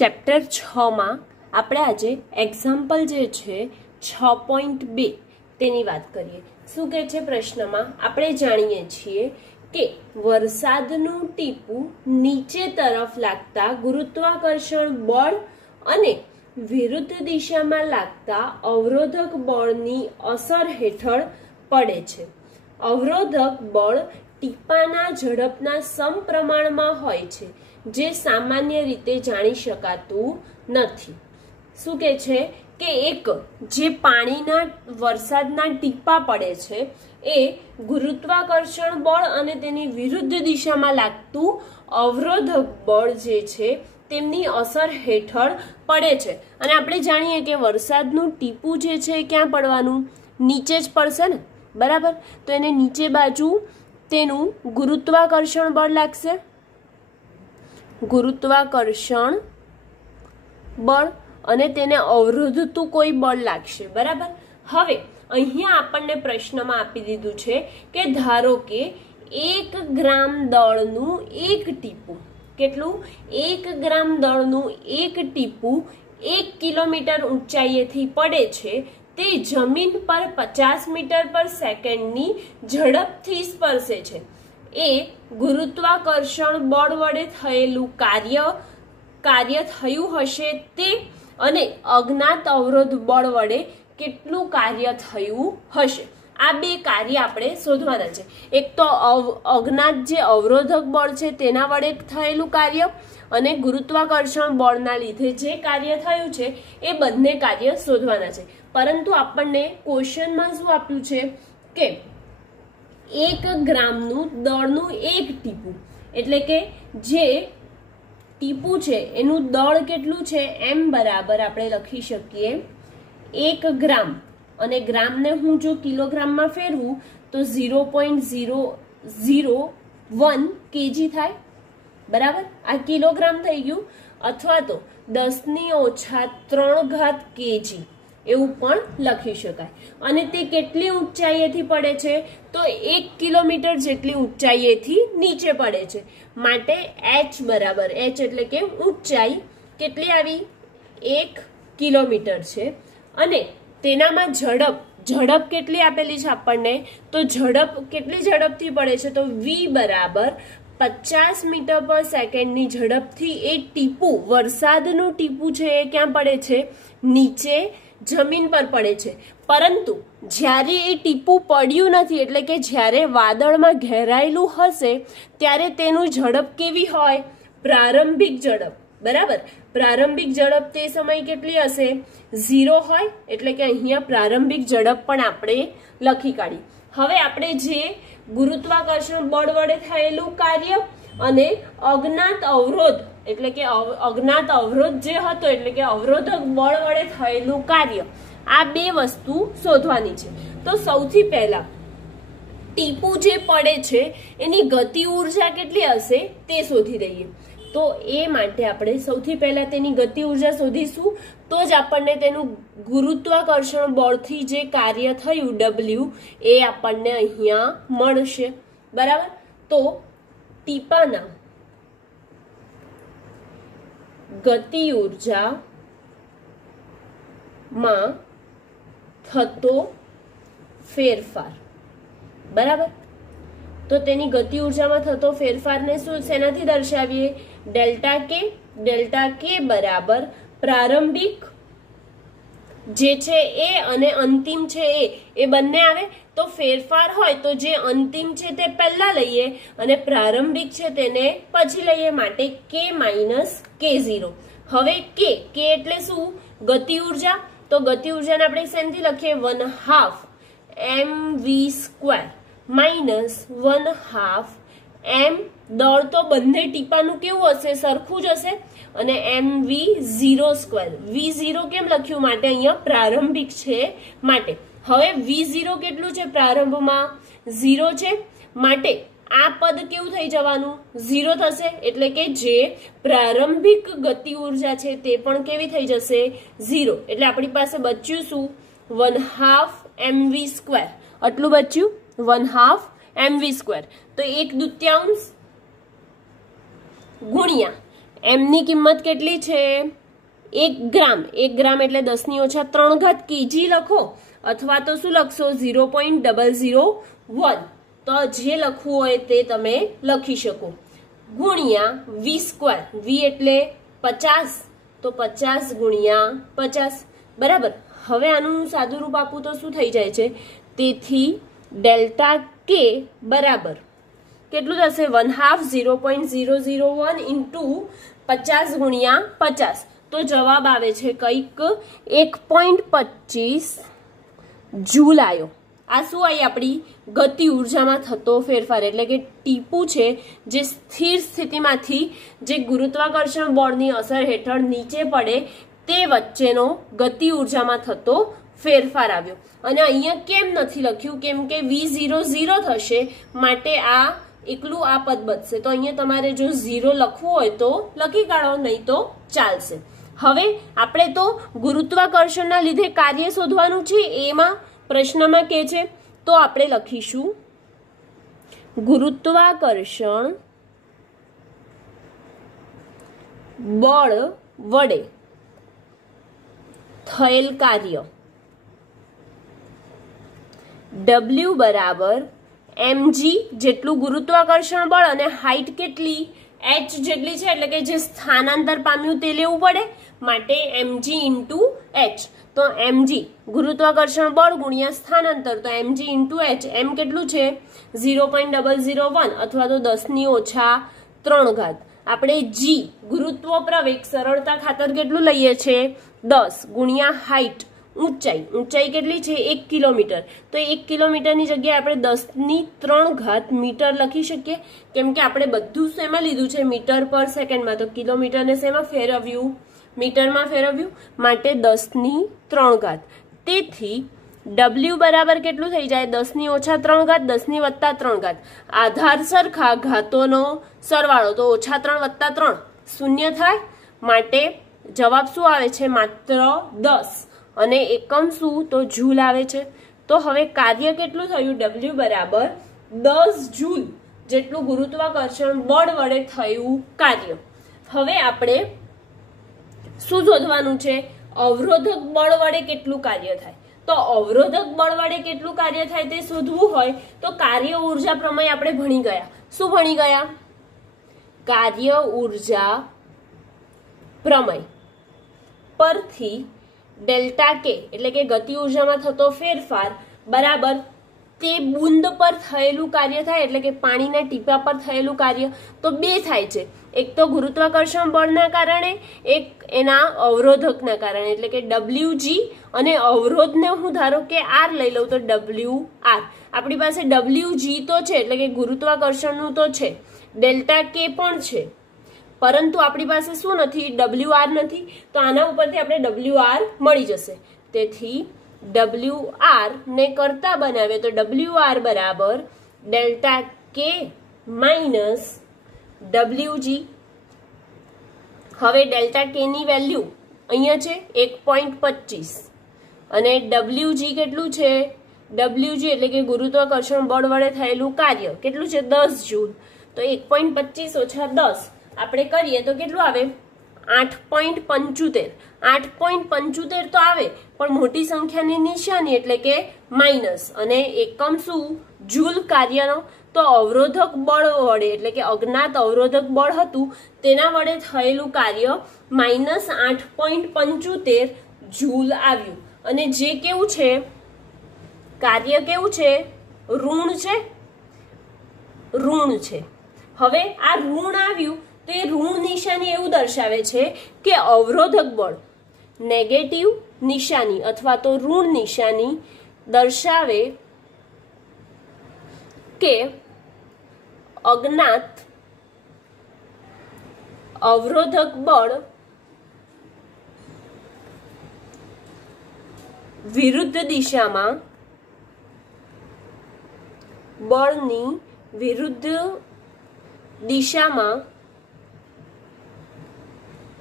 Chapter 6 માં આપણે આજે એક્ઝામ્પલ જે છે 6.2 તેની વાત કરીએ। શું કહે છે પ્રશ્નમાં? આપણે જાણીએ છીએ કે વરસાદનું ટીપું નીચે તરફ લાગતા ગુરુત્વાકર્ષણ બળ અને વિરુદ્ધ દિશામાં લાગતા અવરોધક બળની અસર હેઠળ પડે છે। અવરોધક બળ ટીપાના ઝડપના સમપ્રમાણમાં હોય છે, જે સામાન્ય રીતે જાણી શકાતું નથી। શું કહે છે કે એક જે પાણીના વરસાદના ટીપા પડે છે એ ગુરુત્વાકર્ષણ બળ અને તેની વિરુદ્ધ દિશામાં લાગતું અવરોધક બળ જે છે તેમની અસર હેઠળ પડે છે। અને આપણે જાણીએ કે વરસાદનું ટીપું જે છે ક્યાં પડવાનું? નીચે જ પડશે ને, બરાબર? તો એને નીચે બાજુ તેનું ગુરુત્વાકર્ષણ બળ લાગશે, ગુરુત્વાકર્ષણ બળ, અને તેને અવરોધતું કોઈ બળ લાગશે, બરાબર? હવે અહીંયા આપણને પ્રશ્નમાં આપી દીધું છે કે ધારો કે 1 ગ્રામ દળનું એક ટીપું, કેટલું? 1 ગ્રામ દળનું એક ટીપું 1 કિલોમીટર ઊંચાઈએથી પડે છે, તે જમીન પર 50 મીટર પર સેકન્ડની ઝડપથી સ્પર્શે છે। એ ગુરુત્વાકર્ષણ બળ વડે થયેલું કાર્ય થયું હશે તે, અને અજ્ઞાત અવરોધ બળ વડે કેટલું કાર્ય થયું હશે, આ બે કાર્ય આપણે શોધવાના છે। એક તો અજ્ઞાત જે અવરોધક બળ છે તેના વડે થયેલું કાર્ય, અને ગુરુત્વાકર્ષણ બળના લીધે જે કાર્ય થયું છે એ બંને કાર્ય શોધવાના છે। પરંતુ આપણને ક્વેશ્ચનમાં શું આપ્યું છે કે 1 ગ્રામનું દળનું એક ટીપું, એટલે કે જે ટીપું છે એનું દળ કેટલું છે? એમ બરાબર આપણે લખી શકીએ 1 ગ્રામ, અને ગ્રામને હું જો કિલોગ્રામમાં ફેરવું તો 0.001 કેજી થાય, બરાબર? આ કિલોગ્રામ થઈ ગયું, અથવા તો 10⁻³ કેજી એવું પણ લખી શકાય। અને તે કેટલી ઊંચાઈએથી પડે છે? તો 1 કિલોમીટર જેટલી ઊંચાઈએથી નીચે પડે છે, માટે h બરાબર, h એટલે કે ઊંચાઈ કેટલી આવી? 1 કિલોમીટર છે, અને તેનામાં ઝડપ કેટલી આપેલી છે આપણને? તો ઝડપ કેટલી ઝડપથી પડે છે? તો v બરાબર 50 મીટર પર સેકન્ડની ઝડપથી એ ટીપું, વરસાદનું ટીપું છે એ ક્યાં પડે છે? નીચે જમીન પર પડે છે। પરંતુ જ્યારે એ ટીપું પડ્યું નથી, એટલે કે જ્યારે વાદળમાં ઘેરાયેલું હશે ત્યારે તેનું ઝડપ કેવી હોય? પ્રારંભિક ઝડપ, બરાબર? પ્રારંભિક ઝડપ તે સમય કેટલી હશે? 0 હોય, એટલે કે અહીંયા પ્રારંભિક ઝડપ પણ આપણે લખી કાઢી। હવે આપણે જે ગુરુત્વાકર્ષણ બળ વડે થયેલું કાર્ય અને અજ્ઞાત અવરોધ, એટલે કે અજ્ઞાત અવરોધ જે હતો, એટલે કે અવરોધક બળ વડે થયેલું કાર્ય, આ બે વસ્તુ શોધવાની છે। તો સૌથી પહેલા ટીપું જે પડે છે એની ગતિ ઉર્જા કેટલી હશે તે શોધી દઈએ। તો એ માટે આપણે સૌથી પહેલા તેની ગતિ ઉર્જા શોધીશું, તો જ આપણને તેનું ગુરુત્વાકર્ષણ બળથી જે કાર્ય થયું W એ આપણને અહીંયા મળશે, બરાબર? તો ટીપાના ગતિ ઉર્જામાં થતો ફેરફાર, બરાબર? તો તેની ગતિ ઉર્જામાં થતો ફેરફારને શું શેનાથી દર્શાવીએ? ડેલ્ટા કે બરાબર પ્રારંભિક જે છે એ અને અંતિમ છે એ બંને આવે। તો ફેરફાર હોય તો જે અંતિમ છે તે પહેલા લઈએ અને પ્રારંભિક છે તેને પછી લઈએ, માટે k માઇનસ k0। હવે કે એટલે શું? ગતિ ઉર્જા। તો ગતિ ઉર્જાને આપણે શેનાથી લખીએ? 1/2 mv² માઇનસ 1/2 m, દળ તો બંને ટીપાનું કેવું હશે? સરખું જ હશે, અને mv02। v0 કેમ લખ્યું? માટે અહીંયા પ્રારંભિક છે માટે। હવે v0 કેટલું છે? પ્રારંભમાં 0 છે, માટે આ પદ કેવું થઈ જવાનું? 0 થશે, એટલે કે જે પ્રારંભિક ગતિ ઉર્જા છે તે પણ કેવી થઈ જશે? 0। એટલે આપણી પાસે બચ્યું શું? 1/2 mv², આટલું બચ્યું 1/2 mv²। તો 1/2 ગુણ્યા એમની કિંમત કેટલી છે 1 ગ્રામ. 1 ગ્રામ એટલે 10⁻³ kg લખો, અથવા તો શું લખશો 0.001. તો જે લખવું હોય તે તમે લખી શકો. ગુણ્યા v². v એટલે 50, તો 50 ગુણ્યા 50 બરાબર. હવે આનું સાદું રૂપ આપું તો શું થઈ જાય છે? તેથી ડેલ્ટા કે બરાબર કેટલું થશે? 1/2 0.001 ઇન્ટુ 50 ગુણ્યા 50. તો જવાબ આવે છે કંઈક 1.25 જૂલ આવ્યો. આ શું આવી? આપણી ગતિ ઉર્જામાં થતો ફેરફાર, એટલે કે ટીપું છે જે સ્થિર સ્થિતિમાંથી જે ગુરુત્વાકર્ષણ બળની અસર હેઠળ નીચે પડે તે વચ્ચેનો ગતિ ઉર્જામાં થતો ફેરફાર આવ્યો. અને અહીંયા કેમ નથી લખ્યું? કેમ કે v0 0 થશે, માટે આ એકલું આ પદ બચશે. તો અહીંયા તમારે જો 0 લખવું હોય તો લખી કાઢો, નહીં તો ચાલશે. હવે આપણે તો ગુરુત્વાકર્ષણના લીધે કાર્ય શોધવાનું છે, એમાં પ્રશ્નમાં કે છે, તો આપણે લખીશું ગુરુત્વાકર્ષણ બળ વડે થયેલ કાર્ય W બરાબર mg જેટલું ગુરુત્વાકર્ષણ બળ અને હાઈટ કેટલી h જેટલી છે, એટલે કે જે સ્થાનાંતર પામ્યું તે લેવું પડે, માટે mg ઇન્ટુ h. તો mg ગુરુત્વાકર્ષણ બળ ગુણ્યા સ્થાનાંતર, તો mg ઇન્ટુ h. m કેટલું છે? 0.001 અથવા તો 10⁻³ આપણે g ગુરુત્વ પ્રવેગ સરળતા ખાતર કેટલું લઈએ છીએ? 10 ગુણ્યા હાઈટ ઊંચાઈ. ઊંચાઈ કેટલી છે? 1 કિલોમીટર. તો 1 કિલોમીટરની જગ્યાએ આપણે 10⁻³ મીટર લખી શકીએ, કેમ કે આપણે બધું શેમાં લીધું છે? મીટર પર સેકન્ડમાં. તો કિલોમીટરને શેમાં ફેરવ્યું? મીટરમાં ફેરવ્યું, માટે 10⁻³. તેથી W બરાબર કેટલું થઈ જાય? 10⁻³ 10⁻³ આધાર સરખા ઘાતોનો સરવાળો, તો -3 + 3 0 થાય, માટે જવાબ શું આવે છે? માત્ર 10. અને એકમ શું? તો જૂલ આવે છે. તો હવે કાર્ય કેટલું થયું? W બરાબર 10 જૂલ જેટલું ગુરુત્વાકર્ષણ બળ વડે થયું કાર્ય. હવે આપણે શું શોધવાનું છે? અવરોધક બળ વડે કેટલું કાર્ય થાય. તો અવરોધક બળ વડે કેટલું કાર્ય થાય તે શોધવું હોય તો કાર્ય ઉર્જા પ્રમેય આપણે ભણી ગયા. શું ભણી ગયા? કાર્ય ઉર્જા પ્રમેય પરથી ડેલ્ટા કે એટલે કે ગતિ ઉર્જામાં થતો ફેરફાર બરાબર તે બુંદ પર થયેલું કાર્ય થાય, એટલે કે પાણીના ટીપા પર થયેલું કાર્ય. તો બે થાય છે, એક તો ગુરુત્વાકર્ષણ બળના કારણે, એક એના અવરોધકના કારણે, એટલે કે Wg. અને અવરોધને હું ધારો કે R લઈ લઉં તો WR. આપણી પાસે Wg તો છે, એટલે કે ગુરુત્વાકર્ષણનું તો છે, ડેલ્ટા કે પણ છે, પરંતુ આપણી પાસે શું નથી? WR નથી. તો આના ઉપરથી આપણે WR મળી જશે. તેથી WR ને કરતા બનાવે તો WR બરાબર ડેલ્ટા કે માઇનસ Wg. હવે ડેલ્ટા કે ની વેલ્યુ અહીંયા છે 1.25 અને Wg કેટલું છે? Wg એટલે કે ગુરુત્વાકર્ષણ બળ વડે થયેલું કાર્ય કેટલું છે? 10 જૂલ. તો 1.25 ઓછા 10 આપણે કરીએ તો કેટલું આવે? 8.75. 8.75 તો આવે, પણ મોટી સંખ્યાની નિશાની એટલે કે માઇનસ, અને એકમ શું? જૂલ કાર્યનો. તો અવરોધક બળ વડે એટલે કે અજ્ઞાત અવરોધક બળ હતું તેના વડે થયેલું કાર્ય -8.75 જૂલ આવ્યું. અને જે કેવું છે? કાર્ય કેવું છે? ઋણ છે, ઋણ છે. હવે આ ઋણ આવ્યું તો એ ઋણ નિશાની એવું દર્શાવે છે કે અવરોધક બળ નેગેટિવ નિશાની અથવા તો ઋણ નિશાની દર્શાવે કે અજ્ઞાત અવરોધક બળ વિરુદ્ધ દિશામાં બળની વિરુદ્ધ દિશામાં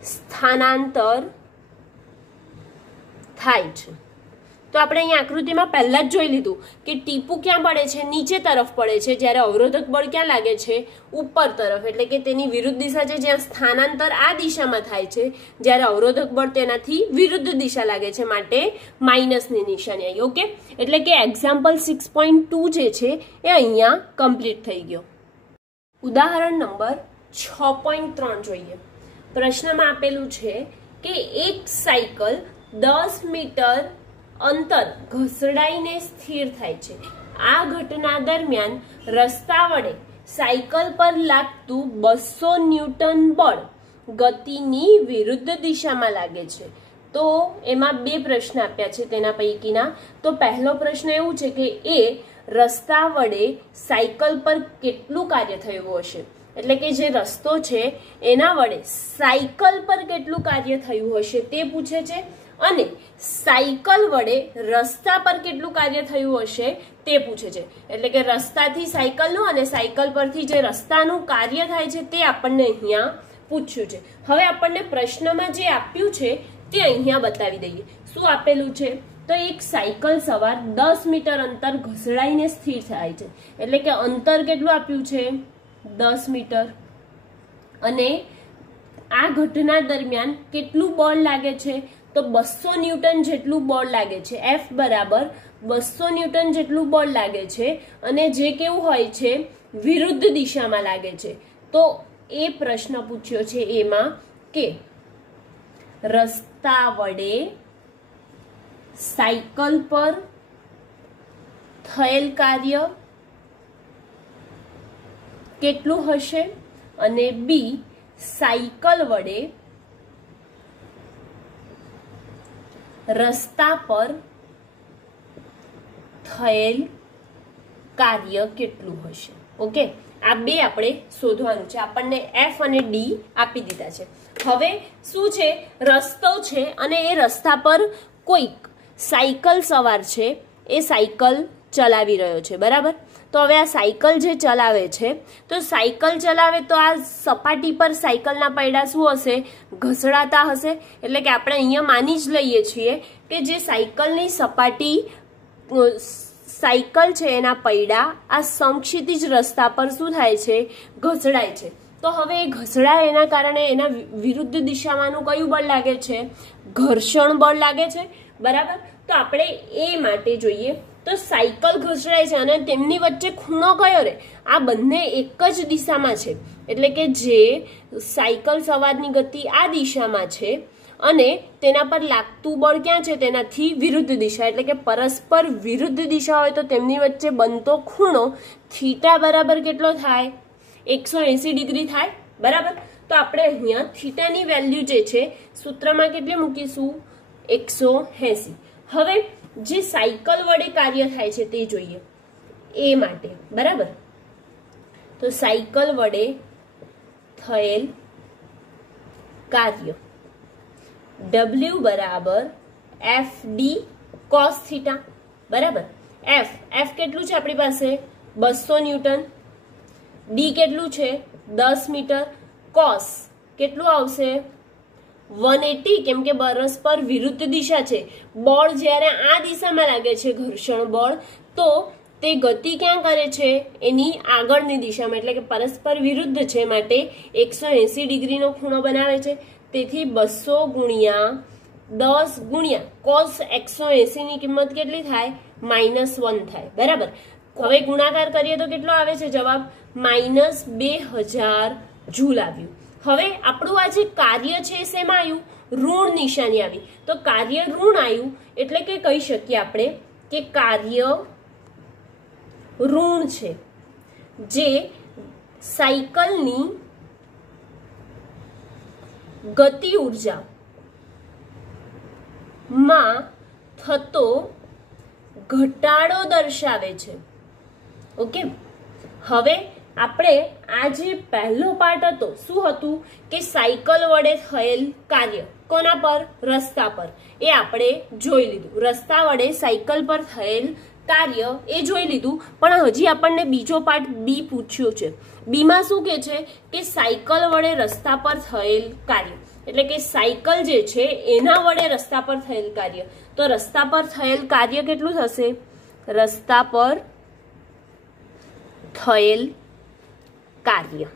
સ્થાનાંતર થાય છે. તો આપણે અહીં આકૃતિમાં પહેલા જ જોઈ લીધું કે ટીપું ક્યાં પડે છે, નીચે તરફ પડે છે, જ્યારે અવરોધક બળ ક્યાં લાગે છે, ઉપર તરફ, એટલે કે તેની વિરુદ્ધ દિશા છે, જ્યાં સ્થાનાંતર આ દિશામાં થાય છે, જ્યારે અવરોધક બળ તેનાથી વિરુદ્ધ દિશા લાગે છે, માટે માઇનસની નિશાની આવી. ઓકે, એટલે કે એક્ઝામ્પલ 6.2 જે છે એ અહીંયા કમ્પ્લીટ થઈ ગયો. ઉદાહરણ નંબર 6.3 જોઈએ. પ્રશ્નમાં આપેલું છે કે એક સાયકલ 10 મીટર અંતર ઘસડાઈને સ્થિર થાય છે. આ ઘટના દરમિયાન રસ્તા વડે સાયકલ પર લાગતું 200 ન્યૂટન બળ ગતિની વિરુદ્ધ દિશામાં લાગે છે. તો એમાં બે પ્રશ્ન આપ્યા છે તેના પૈકીના. તો પહેલો પ્રશ્ન એવું છે કે એ રસ્તા વડે સાયકલ પર કેટલું કાર્ય થયું હશે, એટલે કે જે રસ્તો છે એના વડે સાયકલ પર કેટલું કાર્ય થયું હશે તે પૂછે છે, અને સાયકલ વડે રસ્તા પર કેટલું કાર્ય થયું હશે તે પૂછે છે. એટલે કે રસ્તાથી સાયકલનું અને સાયકલ પરથી જે રસ્તાનું કાર્ય થાય છે તે આપણને અહીંયા પૂછ્યું છે. હવે આપણને પ્રશ્નમાં જે આપ્યું છે તે અહીંયા બતાવી દઈએ. શું આપેલું છે? તો એક સાયકલ સવાર 10 મીટર અંતર ઘસડાઈને સ્થિર થાય છે, એટલે કે અંતર કેટલું આપ્યું છે, 10 મીટર, અને આ ઘટના દરમિયાન કેટલું બળ લાગે છે, તો 200 ન્યૂટન જેટલું બળ લાગે છે. F બરાબર 200 ન્યૂટન જેટલું બળ લાગે છે, અને જે કેવું હોય છે, વિરુદ્ધ દિશામાં લાગે છે. તો એ પ્રશ્ન પૂછ્યો છે એમાં કે રસ્તા વડે સાયકલ પર થયેલ કાર્ય કેટલું હશે, અને બી સાયકલ વડે રસ્તા પર થયેલ કાર્ય કેટલું હશે. ઓકે, આ બે આપણે શોધવાનું છે. આપણને F અને D આપી દીધા છે. હવે શું છે, રસ્તો છે અને એ રસ્તા પર કોઈક સાયકલ સવાર છે, એ સાયકલ ચલાવી રહ્યો છે, બરાબર. તો હવે આ સાયકલ જે ચલાવે છે, તો સાયકલ ચલાવે તો આ સપાટી પર સાયકલના પૈડા શું હશે, ઘસડાતા હશે. એટલે કે આપણે અહીંયા માની જ લઈએ છીએ કે જે સાયકલની સપાટી સાયકલ છે એના પૈડા આ સમક્ષિતિજ રસ્તા પર શું થાય છે, ઘસડાય છે. તો હવે એ ઘસડાય એના કારણે એના વિરુદ્ધ દિશામાંનું કયું બળ લાગે છે, ઘર્ષણ બળ લાગે છે, બરાબર. તો આપણે એ માટે જોઈએ તો સાયકલ ઘસડાય છે અને તેમની વચ્ચે ખૂણો કયો રે, આ બંને એક જ દિશામાં છે. એટલે કે જે સાયકલ સવારની ગતિ આ દિશામાં છે અને તેના પર લાગતું બળ ક્યાં છે, તેનાથી વિરુદ્ધ દિશા. એટલે કે પરસ્પર વિરુદ્ધ દિશા હોય તો તેમની વચ્ચે બનતો ખૂણો થીટા બરાબર કેટલો થાય, 180 ડિગ્રી થાય, બરાબર. તો આપણે અહીંયા થીટાની વેલ્યુ જે છે સૂત્રમાં કેટલી મૂકીશું, 180. હવે જે સાયકલ વડે કાર્ય થાય છે તે જોઈએ એ માટે, બરાબર. તો સાયકલ વડે થયેલ કાર્ય W બરાબર FD cos થીટા, બરાબર. F કેટલું છે આપણી પાસે, 200 ન્યૂટન, D કેટલું છે, 10 મીટર, cos કેટલું આવશે, 180, કેમ કે પરસ્પર વિરુદ્ધ દિશા છે. બળ જ્યારે આ દિશામાં લાગે છે ઘર્ષણ બળ, તો તે ગતિ ક્યાં કરે છે, એની આગળની દિશામાં, એટલે કે પરસ્પર વિરુદ્ધ છે, માટે 180 ડિગ્રીનો ખૂણો બનાવે છે. તેથી 200 ગુણ્યા 10 ગુણ્યા cos 180 ની કિંમત કેટલી થાય, -1 થાય, બરાબર. હવે ગુણાકાર કરીએ તો કેટલો આવે છે જવાબ, -2000 જૂલ આવ્યું. હવે આપણું આ જે કાર્ય છે શેમાં આવ્યું, ઋણ નિશાની આવી. તો કાર્ય ઋણ આવ્યું એટલે કે કહી શકીએ આપણે કે કાર્ય ઋણ છે, જે સાયકલની ગતિ ઉર્જા માં થતો ઘટાડો દર્શાવે છે. ઓકે, હવે આપણે આ જે પહેલો પાર્ટ હતો શું હતું કે સાયકલ વડે થયેલ કાર્ય કોના પર, રસ્તા પર, એ આપણે જોઈ લીધું. રસ્તા વડે સાયકલ પર થયેલ કાર્ય એ જોઈ લીધું. પણ હજી આપણને બીજો પાર્ટ બી પૂછ્યો છે. બીમાં શું કે છે કે સાયકલ વડે રસ્તા પર થયેલ કાર્ય. એટલે કે સાયકલ જે છે એના વડે રસ્તા પર થયેલ કાર્ય. તો રસ્તા પર થયેલ કાર્ય કેટલું થશે? રસ્તા પર થયેલ કાર્ય.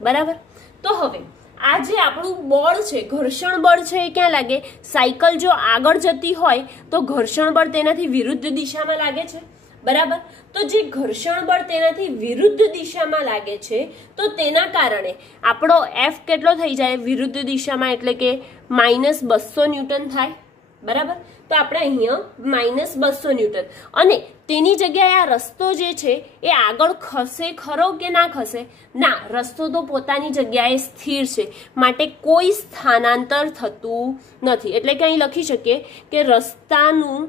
બરાબર. તો હવે આ જે આપણું બળ છે, ઘર્ષણ બળ છે, એ ક્યાં લાગે? સાયકલ જો આગળ જતી હોય તો ઘર્ષણ બળ તેનાથી વિરુદ્ધ દિશામાં લાગે છે. બરાબર. તો જે ઘર્ષણ બળ તેનાથી વિરુદ્ધ દિશામાં લાગે છે તો તેના કારણે આપણો એફ કેટલો થઈ જાય વિરુદ્ધ દિશામાં? એટલે કે -200 ન્યૂટન થાય. બરાબર. તો આપણે અહીંયા -200 ન્યૂટન, અને તેની જગ્યાએ આ રસ્તો જે છે એ આગળ ખસે ખરો કે ના ખસે? ના, રસ્તો તો પોતાની જગ્યાએ સ્થિર છે, માટે કોઈ સ્થાનાંતર થતું નથી. એટલે કે અહીં લખી શકીએ કે રસ્તાનું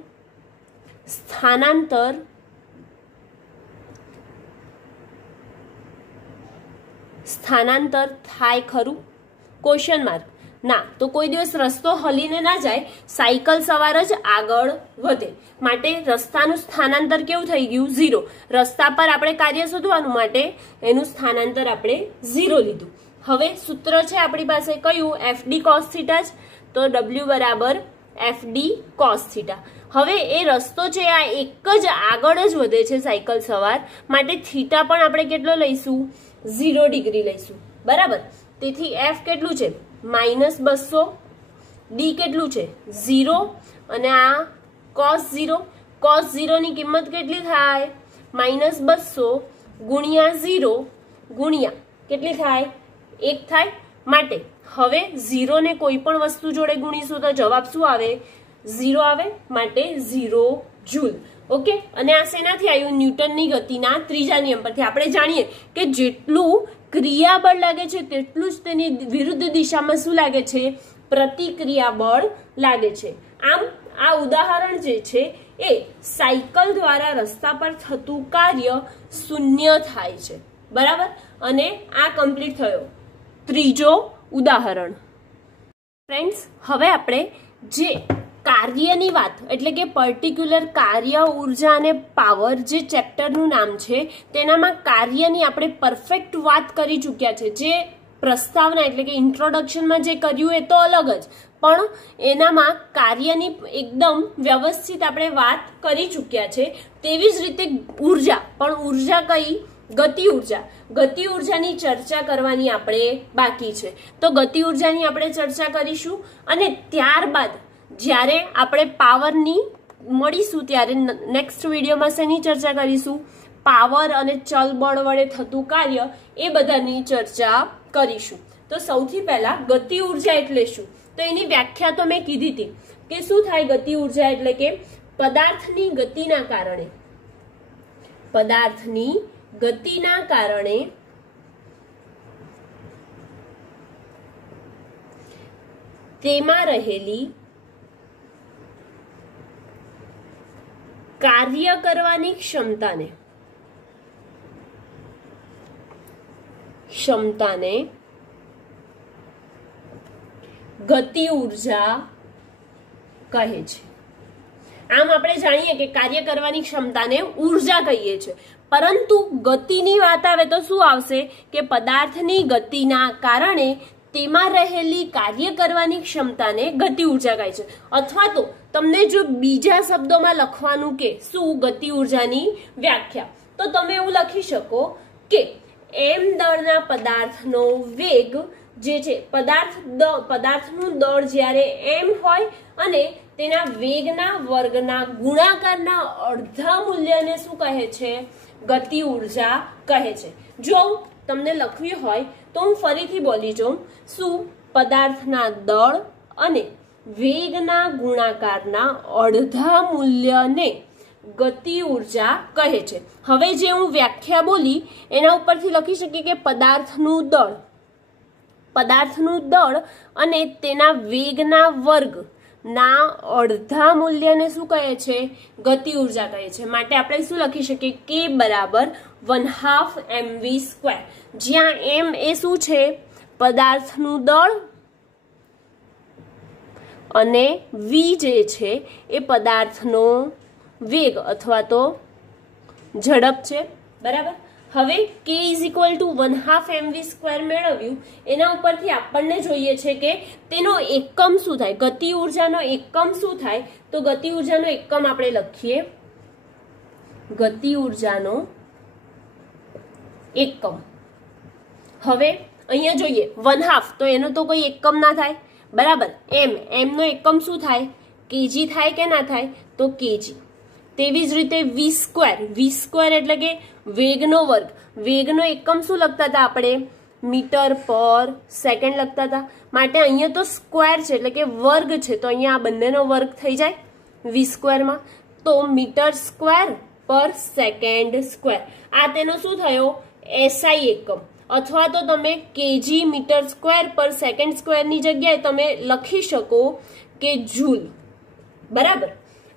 સ્થાનાંતર થાય ખરું? Question mark. ના, તો કોઈ દિવસ રસ્તો હલીને ના જાય, સાયકલ સવાર જ આગળ વધે. માટે રસ્તાનું સ્થાનાંતર કેવું થઈ ગયું? 0. રસ્તા પર આપણે કાર્ય શોધવાનું માટે એનું સ્થાનાંતર આપણે 0 લીધું. હવે સૂત્ર છે આપણી પાસે કયું? FD cos થીટા જ. તો W બરાબર FD cos થીટા. હવે એ રસ્તો છે આ એક જ આગળ જ વધે છે સાયકલ સવાર, માટે થીટા પણ આપણે કેટલો લઈશું? 0 ડિગ્રી લઈશું. બરાબર. તેથી F કેટલું છે? -200. ડી કેટલું છે? 0. અને આ cos 0. cos 0 ની કિંમત કેટલી થાય? -200 ગુણ્યા 0 ગુણ્યા કેટલી થાય? 1 થાય. માટે હવે 0 ને કોઈ પણ વસ્તુ જોડે ગુણીશું તો જવાબ શું આવે? 0 આવે. માટે 0 જૂલ. ઓકે. અને આ શેનાથી આવ્યું? ન્યૂટનની ગતિના ત્રીજા નિયમ પરથી. આપણે જાણીએ કે જેટલું ક્રિયાબળ લાગે છે તેટલું જ તેની વિરુદ્ધ દિશામાં શું લાગે છે? પ્રતિક્રિયાબળ લાગે છે. આમ આ ઉદાહરણ જે છે એ સાયકલ દ્વારા રસ્તા પર થતું કાર્ય શૂન્ય થાય છે. બરાબર. અને આ કમ્પ્લીટ થયો ત્રીજો ઉદાહરણ. ફ્રેન્ડ્સ, હવે આપણે જે કાર્યની વાત, એટલે કે પર્ટિક્યુલર કાર્ય, ઉર્જા અને પાવર, જે ચેપ્ટરનું નામ છે તેનામાં કાર્યની આપણે પરફેક્ટ વાત કરી ચૂક્યા છે. જે પ્રસ્તાવના એટલે કે ઇન્ટ્રોડક્શનમાં જે કર્યું એ તો અલગ જ, પણ એનામાં કાર્યની એકદમ વ્યવસ્થિત આપણે વાત કરી ચૂક્યા છે. તેવી જ રીતે ઉર્જા, પણ ઉર્જા કઈ? ગતિ ઉર્જા. ગતિ ઉર્જાની ચર્ચા કરવાની આપણે બાકી છે. તો ગતિ ઉર્જાની આપણે ચર્ચા કરીશું, અને ત્યારબાદ જ્યારે આપણે પાવરની મળીશું ત્યારે નેક્સ્ટ વિડીયોમાં શેની ચર્ચા કરીશું? પાવર અને ચલબળ વડે થતું કાર્ય, એ બધાની ચર્ચા કરીશું. તો સૌથી પહેલા ગતિ ઉર્જા એટલે શું? તો એની વ્યાખ્યા તો મેં કીધી હતી કે શું થાય ગતિ ઉર્જા? એટલે કે પદાર્થની ગતિના કારણે તેમાં રહેલી કાર્ય કરવાની ક્ષમતાને ગતિ ઉર્જા કહે છે. આમ આપણે જાણીએ કે કાર્ય કરવાની ક્ષમતાને ઉર્જા કહીએ છીએ, પરંતુ ગતિની વાત આવે તો શું આવશે? કે પદાર્થની ગતિના કારણે તેમાં રહેલી કાર્ય કરવાની ક્ષમતાને ગતિ ઉર્જા કહે છે. અથવા તો તમને જો બીજા શબ્દોમાં લખવાનું કે શું ગતિ ઉર્જાની વ્યાખ્યા, તો તમે એવું લખી શકો કે m દળના પદાર્થનો વેગ જે છે, પદાર્થનું દળ જ્યારે m હોય અને તેના વેગના વર્ગના ગુણાકારના અડધા મૂલ્યને શું કહે છે? ગતિ ઉર્જા કહે છે. જો તમને લખવી હોય તો હું ફરીથી બોલી જાઉં. શું? પદાર્થના દળ અને વેગના ગુણાકારના અડધા મૂલ્યને ગતિ ઉર્જા કહે છે. હવે જે હું વ્યાખ્યા બોલી એના ઉપરથી લખી શકીએ કે પદાર્થનું દળ અને તેના વેગના વર્ગના અડધા મૂલ્યને શું કહે છે? ગતિ ઉર્જા કહે છે. માટે આપણે શું લખી શકીએ? k બરાબર 1/2 mv², જ્યાં m એ શું છે? પદાર્થનું દળ, અને v જે છે એ પદાર્થનો વેગ અથવા તો ઝડપ છે. બરાબર. હવે k is equal to 1/2 mv² મેળવ્યું, એના ઉપરથી આપણને જોઈએ છે કે તેનો એકમ શું થાય, ગતિ ઉર્જાનો એકમ શું થાય. તો ગતિ ઉર્જાનો એકમ આપણે લખીએ, ગતિ ઉર્જાનો એકમ. હવે અહીંયા જોઈએ 1/2, તો એનો તો કોઈ એકમ ના થાય, બરાબર. એમ નો એકમ શું થાય, કેજી થાય કે ના થાય, તો કેજી. તેવી જ રીતે v² એટલે કે વેગનો વર્ગ. વેગનો એકમ શું લખતા હતા આપણે, મીટર પર સેકન્ડ લખતા હતા. માટે અહીંયા તો સ્ક્વેર છે એટલે કે વર્ગ છે, તો અહીંયા આ બંનેનો વર્ગ થઈ જાય v² માં. તો મીટર સ્ક્વેર પર સેકન્ડ સ્ક્વેર, આ તેનો શું થયો, એસઆઈ એકમ. અથવા તો તમે કેજી મીટર સ્ક્વેર પર સેકન્ડ સ્ક્વેરની જગ્યાએ તમે લખી શકો કે જૂલ, બરાબર.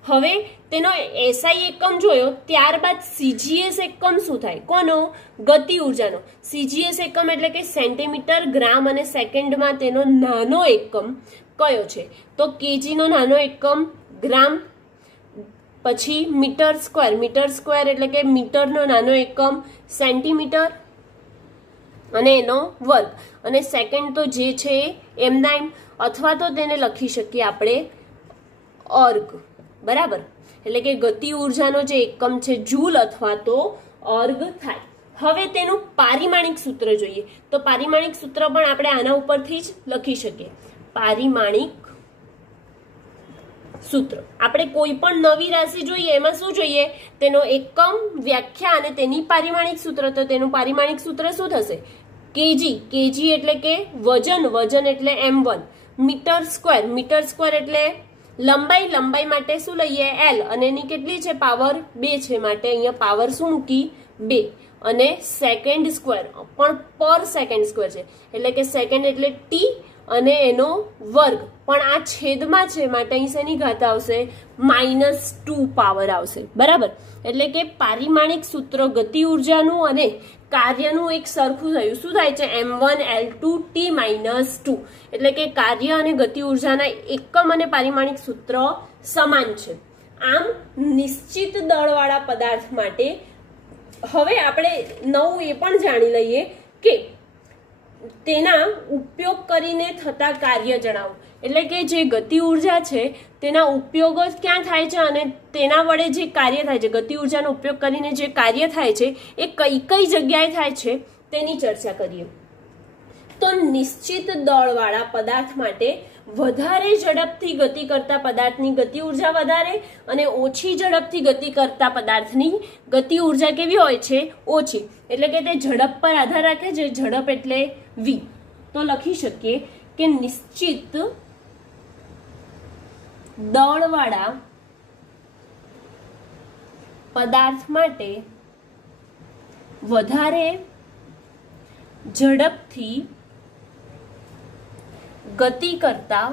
હવે તેનો એસઆઈ એકમ જોયો, ત્યારબાદ સીજીએસ એકમ શું થાય, કોનો, ગતિ ઉર્જાનો. સીજીએસ એકમ એટલે કે સેન્ટીમીટર, ગ્રામ અને સેકન્ડમાં તેનો નાનો એકમ કયો છે, તો કેજી નો નાનો એકમ ગ્રામ. પછી મીટર સ્ક્વેર એટલે કે મીટરનો નાનો એકમ સેન્ટીમીટર અને એનો વર્ગ. અને સેકન્ડ તો જે છે એમના એમ, અથવા તો તેને લખી શકીએ આપણે ઓર્ગ, બરાબર. એટલે કે ગતિ ઉર્જાનો જે એકમ છે જૂલ અથવા તો ઓર્ગ થાય. હવે તેનું પારિમાણિક સૂત્ર જોઈએ, તો પારિમાણિક સૂત્ર પણ આપણે આના ઉપરથી જ લખી શકીએ. પારિમાણિક સૂત્ર આપણે કોઈ પણ નવી રાશિ જોઈએ એમાં શું જોઈએ, તેનો એકમ, વ્યાખ્યા અને તેની પારિમાણિક સૂત્ર. તો તેનું પારિમાણિક સૂત્ર શું થશે, કેજી એટલે કે વજન એટલે m1. મીટર સ્ક્વેર એટલે લંબાઈ માટે શું લઈએ, L, અને એની કેટલી છે, પાવર 2 છે, માટે અહીંયા પાવર શું મૂકી, 2. અને સેકન્ડ સ્ક્વેર પણ પર સેકન્ડ સ્ક્વેર છે, એટલે કે સેકન્ડ એટલે t અને એનો વર્ગ, પણ આ છેદમાં છે માટે અહીં શેની ઘાત આવશે, -2 પાવર આવશે, બરાબર. એટલે કે પારિમાણિક સૂત્ર ગતિ ઉર્જાનું અને કાર્યનું એક સરખું થયું. શું થાય છે, m1L2T-2. એટલે કે કાર્ય અને ગતિ ઉર્જાના એકમ અને પારિમાણિક સૂત્ર સમાન છે. આમ નિશ્ચિત દળવાળા પદાર્થ માટે હવે આપણે નવું એ પણ જાણી લઈએ કે તેના ઉપયોગ કરીને થતા કાર્ય જણાવો. એટલે કે જે ગતિ ઉર્જા છે તેના ઉપયોગો ક્યાં થાય છે અને તેના વડે જે કાર્ય થાય છે, ગતિ ઉર્જાનો ઉપયોગ કરીને જે કાર્ય થાય છે એ કઈ કઈ જગ્યાએ થાય છે તેની ચર્ચા કરીએ. તો નિશ્ચિત દળવાળા પદાર્થ માટે વધારે ઝડપથી ગતિ કરતા પદાર્થની ગતિ ઉર્જા વધારે અને ઓછી ઝડપથી ગતિ કરતા પદાર્થની ગતિ ઉર્જા કેવી હોય છે, ઓછી. એટલે કે તે ઝડપ પર આધાર રાખે છે, ઝડપ એટલે v. તો લખી શકીએ કે નિશ્ચિત દળવાળા પદાર્થ માટે વધારે ઝડપથી ગતિ કરતા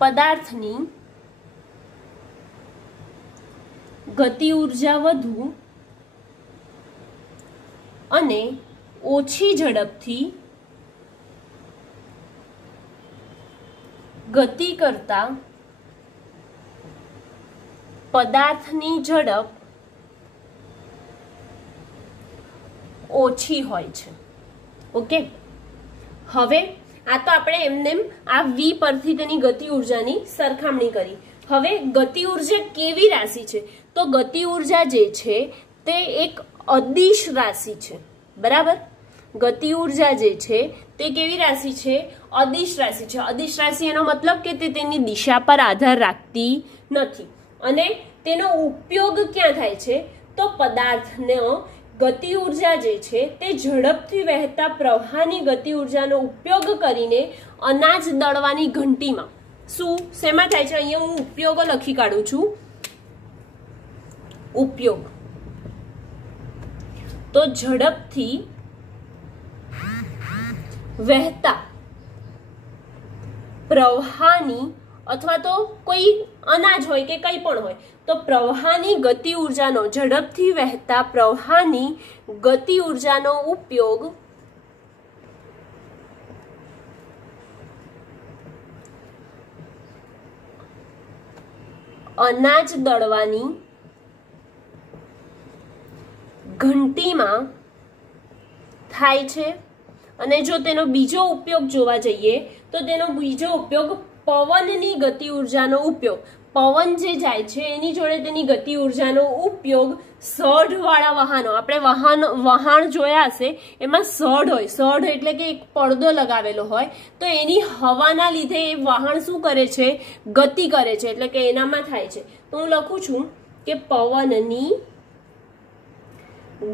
પદાર્થની ગતિ ઉર્જા વધુ અને ઓછી ઝડપથી ગતિ કરતા પદાર્થની ઝડપ ઓછી હોય છે. ઓકે, હવે આ તો આપણે એમને આ v પરથી તેની ગતિ ઉર્જાની સરખામણી કરી. હવે ગતિ ઉર્જા કેવી રાશિ છે, તો ગતિ ઉર્જા જે છે તે એક અદિશ રાશિ છે, બરાબર. ગતિ ઉર્જા જે છે તે કેવી રાશિ છે, અદિશ રાશિ છે. અદિશ રાશિ એનો મતલબ કે તે તેની દિશા પર આધાર રાખતી નથી. અને તેનો ઉપયોગ ક્યાં થાય છે, તો પદાર્થનો ગતિ ઉર્જા જે છે તે ઝડપથી વહેતા પ્રવાહની ગતિ ઉર્જાનો ઉપયોગ કરીને અનાજ દળવાની ઘંટીમાં શેમાં થાય છે, અહીંયા હું ઉપયોગો લખી કાઢું છું. ઉપયોગ તો ઝડપથી વહેતા પ્રવાહની અથવા તો કોઈ અનાજ હોય કે કંઈ પણ હોય તો પ્રવાહની ગતિ ઉર્જાનો, ઝડપથી વહેતા પ્રવાહની ગતિ ઉર્જાનો ઉપયોગ અનાજ દળવાની ઘંટીમાં થાય છે। અને જો તેનો બીજો ઉપયોગ જોવા જઈએ તો તેનો બીજો ઉપયોગ પવનની ગતિ ઉર્જાનો ઉપયોગ, પવન જે જાય છે એની જોડે તેની ગતિ ઉર્જાનો ઉપયોગ સઢ વાળા વાહનો, આપણે વહાણ જોયા હશે એમાં સઢ હોય, સઢ એટલે કે એક પડદો લગાવેલો હોય તો એની હવાના લીધે એ વાહન શું કરે છે, ગતિ કરે છે, એટલે કે એનામાં થાય છે। તો હું લખું છું કે પવનની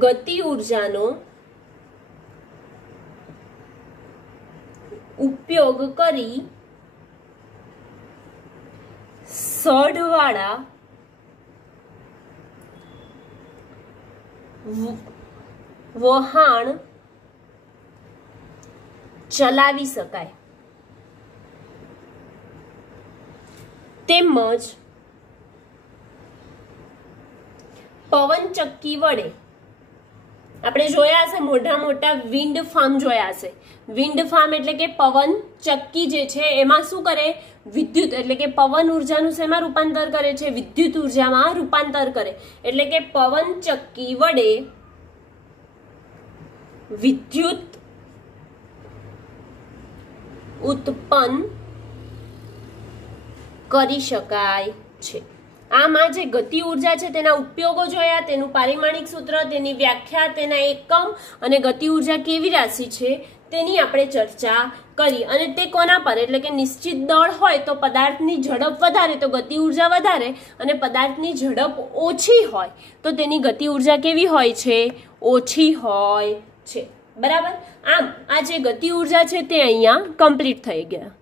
ગતિ ઉર્જાનો ઉપયોગ કરી સઢવાળા વહાણ ચલાવી શકાય। તેમજ પવનચક્કી વડે, આપણે જોયા હશે મોટા મોટા વિન્ડ ફાર્મ જોયા હશે, વિન્ડ ફાર્મ એટલે કે પવન ચક્કી જે છે એમાં શું કરે, વિદ્યુત એટલે કે પવન ઉર્જાનું શેમાં રૂપાંતર કરે છે, વિદ્યુત ઉર્જામાં રૂપાંતર કરે। એટલે કે પવન ચક્કી વડે વિદ્યુત ઉત્પન્ન કરી શકાય છે। આમ આ જે ગતિ ઉર્જા છે તેના ઉપયોગો જોયા, તેનું પારિમાણિક સૂત્ર, તેની વ્યાખ્યા, તેના એકમ અને ગતિ ઉર્જા કેવી રાશિ છે તેની આપણે ચર્ચા કરી। અને તે કોના પર, એટલે કે નિશ્ચિત દળ હોય તો પદાર્થની ઝડપ વધારે તો ગતિ ઉર્જા વધારે, અને પદાર્થની ઝડપ ઓછી હોય તો તેની ગતિ ઉર્જા કેવી હોય છે, ઓછી હોય છે। બરાબર। આમ આ જે ગતિ ઉર્જા છે તે અહીંયા કમ્પ્લીટ થઈ ગયા।